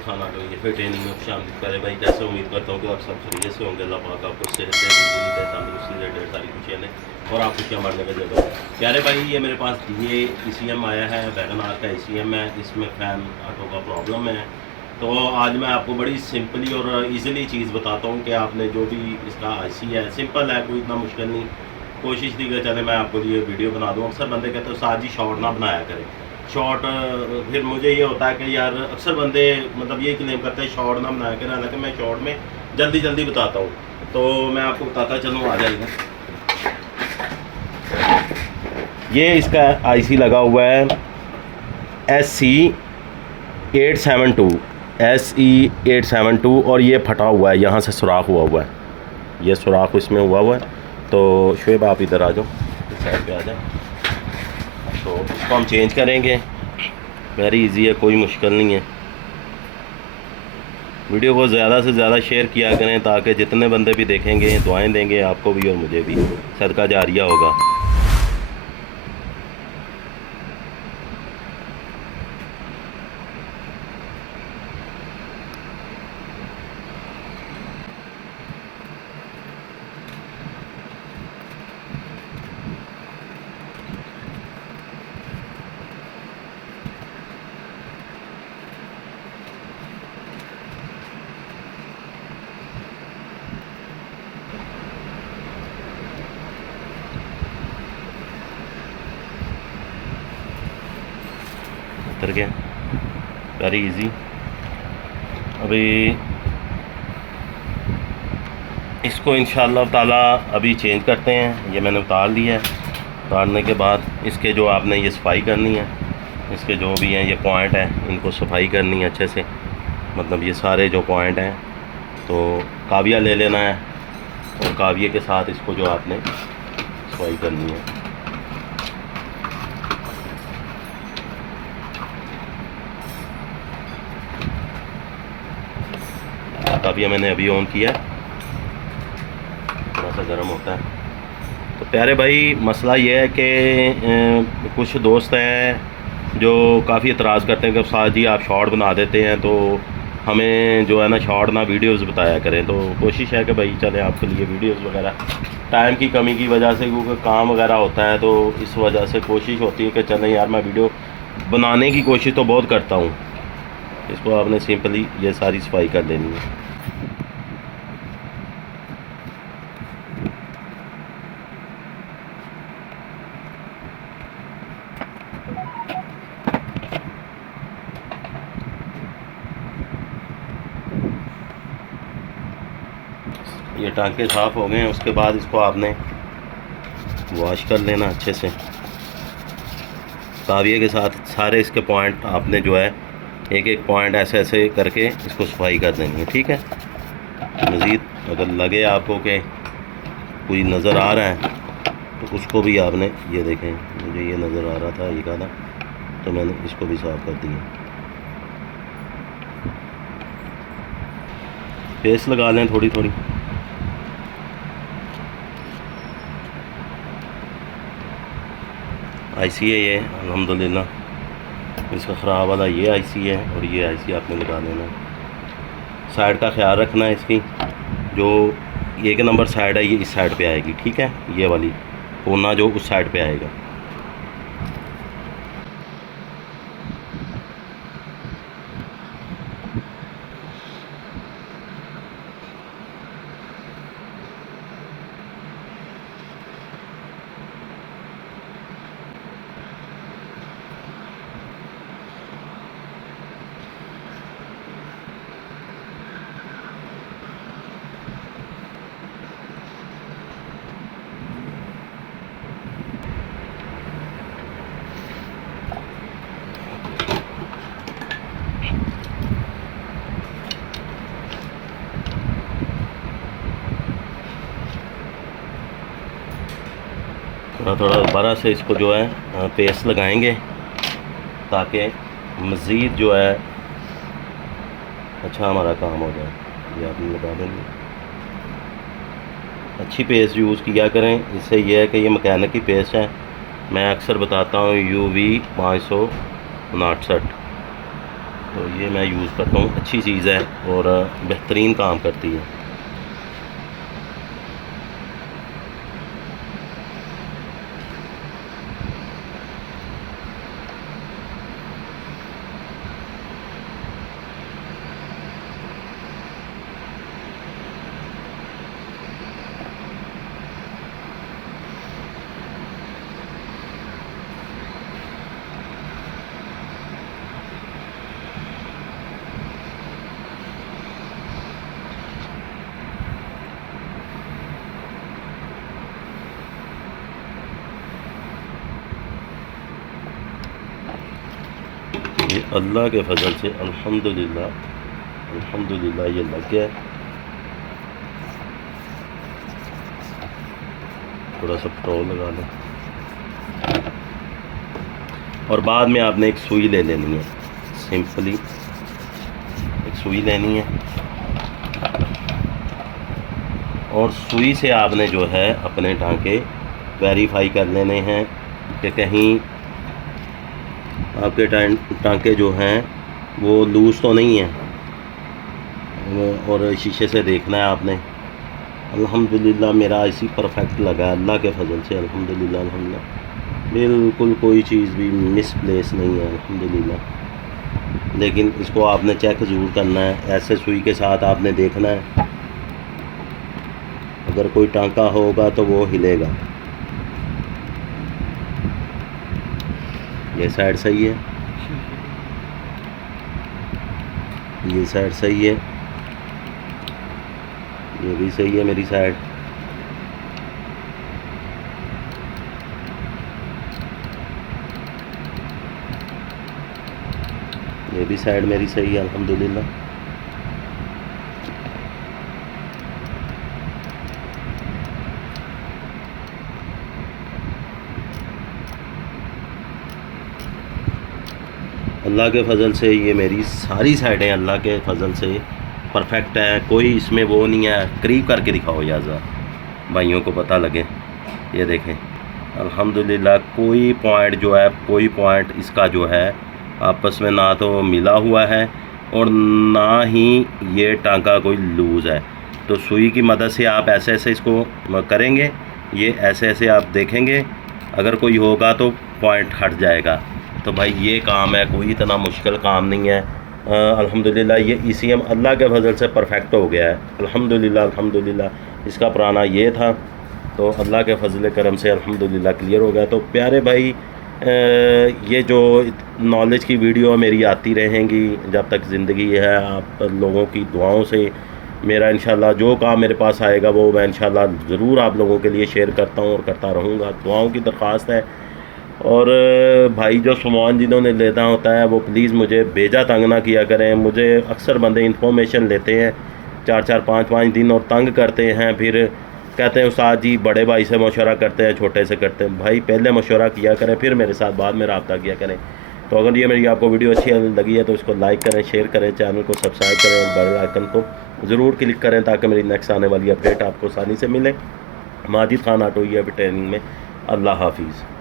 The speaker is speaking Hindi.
खाना लो ये फिर ट्रेनिंग में शामिल करे भाई। कैसे उम्मीद करता हूँ कि आप सब खरीद से होंगे। अल्लाह पाक आपको सेहत दे, तंदुरुस्ती दे, ढेर सारी खुशियाँ दें और आप खुशियाँ बांटने का जगह। प्यारे भाई ये मेरे पास ये ECM आया है, वैगन आर का ECM है। इसमें फ़ैन ऑटो का प्रॉब्लम है। तो आज मैं आपको बड़ी सिंपली और ईज़िली चीज़ बताता हूँ कि आपने जो भी इसका IC है, सिंपल है, कोई इतना मुश्किल नहीं। कोशिश थी कि चले मैं आपको ये वीडियो बना दूँ। अक्सर बंदे कहते हैं साथ ही शॉर्ट ना बनाया करें। शॉर्ट फिर मुझे ये होता है कि यार अक्सर बंदे मतलब ये क्लेम करते हैं शॉर्ट ना बनाया करें, हालांकि मैं शॉर्ट में जल्दी जल्दी बताता हूँ। तो मैं आपको बताता चलूँ, आ जाएगा। ये इसका IC लगा हुआ है SE872 और ये फटा हुआ है, यहाँ से सुराख हुआ है, ये सुराख इसमें हुआ है। तो शुएब आप इधर आ जाओ, इस साइड पे आ जाए। तो इसको हम चेंज करेंगे, वेरी इजी है, कोई मुश्किल नहीं है। वीडियो को ज़्यादा से ज़्यादा शेयर किया करें ताकि जितने बंदे भी देखेंगे दुआएं देंगे आपको भी और मुझे भी, सदका जारिया होगा। उतर गया, वेरी इजी। अभी इसको इंशाअल्लाह ताला अभी चेंज करते हैं। ये मैंने उतार लिया है। उतारने के बाद इसके जो आपने ये सफाई करनी है, इसके जो भी हैं ये पॉइंट हैं इनको सफाई करनी है अच्छे से, मतलब ये सारे जो पॉइंट हैं। तो काविया ले लेना है और काविये के साथ इसको जो आपने सफाई करनी है। काविया मैंने अभी ऑन किया, थोड़ा सा गर्म होता है। तो प्यारे भाई मसला ये है कि कुछ दोस्त हैं जो काफ़ी एतराज़ करते हैं कि उस्ताद जी आप शॉर्ट बना देते हैं, तो हमें जो है ना शॉर्ट ना वीडियोस बताया करें। तो कोशिश है कि भाई चले आपके लिए वीडियोस वगैरह, टाइम की कमी की वजह से क्योंकि काम वगैरह होता है तो इस वजह से कोशिश होती है कि चलें यार मैं वीडियो बनाने की कोशिश तो बहुत करता हूँ। इसको आपने सिंपली ये सारी सफाई कर लेनी है। ये टांके साफ़ हो गए हैं, उसके बाद इसको आपने वॉश कर लेना अच्छे से। काविये के साथ सारे इसके पॉइंट आपने जो है एक एक पॉइंट ऐसे ऐसे करके इसको सफाई कर देनी है, ठीक है। मज़ीद अगर लगे आपको कि कोई नज़र आ रहा है तो उसको भी आपने, ये देखें मुझे ये नज़र आ रहा था ये कहा था, तो मैंने इसको भी साफ़ कर दिया। पेस्ट लगा लें थोड़ी थोड़ी। IC है ये अल्हम्दुलिल्लाह, इसका ख़राब वाला ये IC है और ये IC आपने लगा देना। साइड का ख्याल रखना है इसकी, जो 1 नंबर साइड है ये इस साइड पे आएगी, ठीक है। ये वाली कोना जो उस साइड पे आएगा। थोड़ा थोड़ा दोबारा से इसको जो है पेस्ट लगाएंगे ताकि मज़ीद जो है अच्छा हमारा काम हो जाए। ये आपने लगा देंगे, अच्छी पेस्ट यूज़ किया करें। इससे यह है कि ये मैकेनिक की पेस्ट है, मैं अक्सर बताता हूँ UV 559। तो ये मैं यूज़ करता हूँ, अच्छी चीज़ है और बेहतरीन काम करती है। ये अल्लाह के फजल से अल्हम्दुलिल्लाह ये लग गया है। थोड़ा सा पेट्रोल लगा लें और बाद में आपने एक सुई ले लेनी है। सिंपली एक सुई लेनी है और सुई से आपने जो है अपने टांके वेरीफाई कर लेने हैं कि कहीं आपके टांके जो हैं वो लूज़ तो नहीं है। और शीशे से देखना है आपने। अल्हम्दुलिल्लाह मेरा इसी परफेक्ट लगा है अल्लाह के फजल से। अल्हम्दुलिल्लाह बिल्कुल कोई चीज़ भी मिसप्लेस नहीं है अल्हम्दुलिल्लाह। लेकिन इसको आपने चेक ज़रूर करना है, ऐसे सुई के साथ आपने देखना है। अगर कोई टांका होगा तो वो हिलेगा। ये साइड सही है, ये साइड सही है, ये भी सही है मेरी साइड। ये भी साइड मेरी सही है अल्हम्दुलिल्लाह। अल्लाह के फजल से ये मेरी सारी साइडें अल्लाह के फजल से परफेक्ट है। कोई इसमें वो नहीं है। करीब करके दिखाओ याज़ा, भाइयों को पता लगे। ये देखें अल्हम्दुलिल्लाह कोई पॉइंट जो है, कोई पॉइंट इसका जो है आपस में ना तो मिला हुआ है और ना ही ये टांका कोई लूज़ है। तो सुई की मदद से आप ऐसे ऐसे इसको करेंगे, ये ऐसे ऐसे आप देखेंगे, अगर कोई होगा तो पॉइंट हट जाएगा। तो भाई ये काम है, कोई इतना मुश्किल काम नहीं है। अल्हम्दुलिल्लाह ये ECM अल्लाह के फजल से परफेक्ट हो गया है अल्हम्दुलिल्लाह। इसका पुराना ये था, तो अल्लाह के फजल करम से अल्हम्दुलिल्लाह क्लियर हो गया। तो प्यारे भाई ये जो नॉलेज की वीडियो मेरी आती रहेंगी जब तक ज़िंदगी है। आप लोगों की दुआओं से मेरा इंशाल्लाह जो काम मेरे पास आएगा वो मैं इंशाल्लाह ज़रूर आप लोगों के लिए शेयर करता हूँ और करता रहूँगा। दुआओं की दरख्वास्त है। और भाई जो सामान जिन्होंने लेना होता है वो प्लीज़ मुझे भेजा तंग ना किया करें। मुझे अक्सर बंदे इन्फॉर्मेशन लेते हैं 4-4 5-5 दिन और तंग करते हैं, फिर कहते हैं उस्ताद जी बड़े भाई से मशवरा करते हैं, छोटे से करते हैं। भाई पहले मशवरा किया करें, फिर मेरे साथ बाद में रब्ता किया करें। तो अगर ये मेरी आपको वीडियो अच्छी लगी है तो इसको लाइक करें, शेयर करें, चैनल को सब्सक्राइब करें और बेल आइकन को ज़रूर क्लिक करें ताकि मेरी नेक्स्ट आने वाली अपडेट आपको आसानी से मिले। माजिद खान ऑटो ट्रेनिंग में। अल्लाह हाफिज़।